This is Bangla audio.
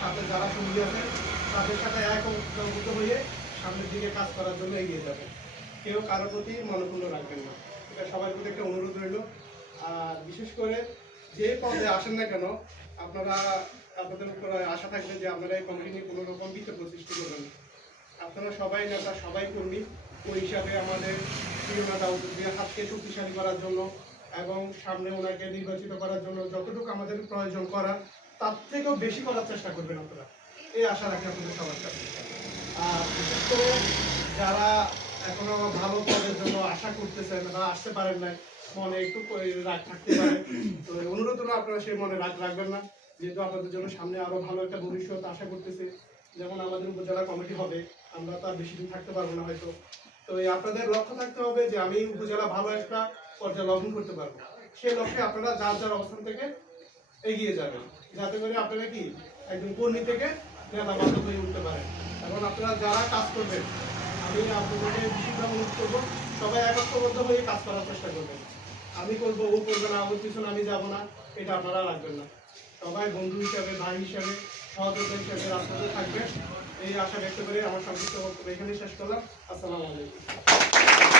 সাথে যারা সঙ্গী আছে, তাদের সাথে একভূত হয়ে সামনের দিকে কাজ করার জন্য এগিয়ে যাবে। কেউ কারোর প্রতি মনোপূর্ণ রাখবেন না। এটা সবার প্রতি একটা অনুরোধ রইল। আর বিশেষ করে যে পদে আসেন না কেন, আপনারা আপনাদের উপর আশা থাকবে যে আপনারা এই কমিটি নিয়ে কোনো রকম বিতর্ক সৃষ্টি করবেন আপনারা সবাই নেতা, সবাই কর্মী। ওই হিসাবে আমাদের হাতকে শক্তিশালী করার জন্য এবং সামনে ওনাকে নির্বাচিত করার জন্য যতটুকু আমাদের প্রয়োজন করা তার থেকেও বেশি করার চেষ্টা করবেন আপনারা। এই আশা রাখি আপনাদের সবার কাছে। আর বিশেষ করে যারা এখনও ভালো পদের জন্য আশা করতেছেন বা আসতে পারেন নাই, মনে একটু রাগ থাকতে পারে। তো অনুরোধ হলো আপনারা সেই মনে রাগ রাখবেন না। যেহেতু আপনাদের জন্য সামনে আরও ভালো একটা ভবিষ্যৎ আশা করতেছে। যেমন আমাদের উপজেলা কমিটি হবে, আমরা তো আর বেশি দিন থাকতে পারব না হয়তো। তো এই আপনাদের লক্ষ্য থাকতে হবে যে আমি উপজেলা ভালো একটা পর্যায়ে লগ্ন করতে পারব। সেই লক্ষ্যে আপনারা যার যার অবস্থান থেকে এগিয়ে যাবেন যাতে করে আপনারা কি, একজন কর্মী থেকে নেতা বান্ধব হয়ে উঠতে পারেন। এখন আপনারা যারা কাজ করবেন, আমি আপনাদেরকে বিশেষভাবে অনুরোধ করব, সবাই একত্রবদ্ধ হয়ে কাজ করার চেষ্টা করবেন। আমি করব, ও করবে না ওর পিছনে আমি যাব না, এটা আপনারা রাখবেন না। সবাই বন্ধু হিসাবে, ভাই হিসাবে সহযোগিতা হিসাবে রাস্তাতে থাকবে এই আশা ব্যক্ত করে আমার সংক্ষিপ্ত বক্তব্য এখানেই শেষ করলাম। আসসালামু আলাইকুম।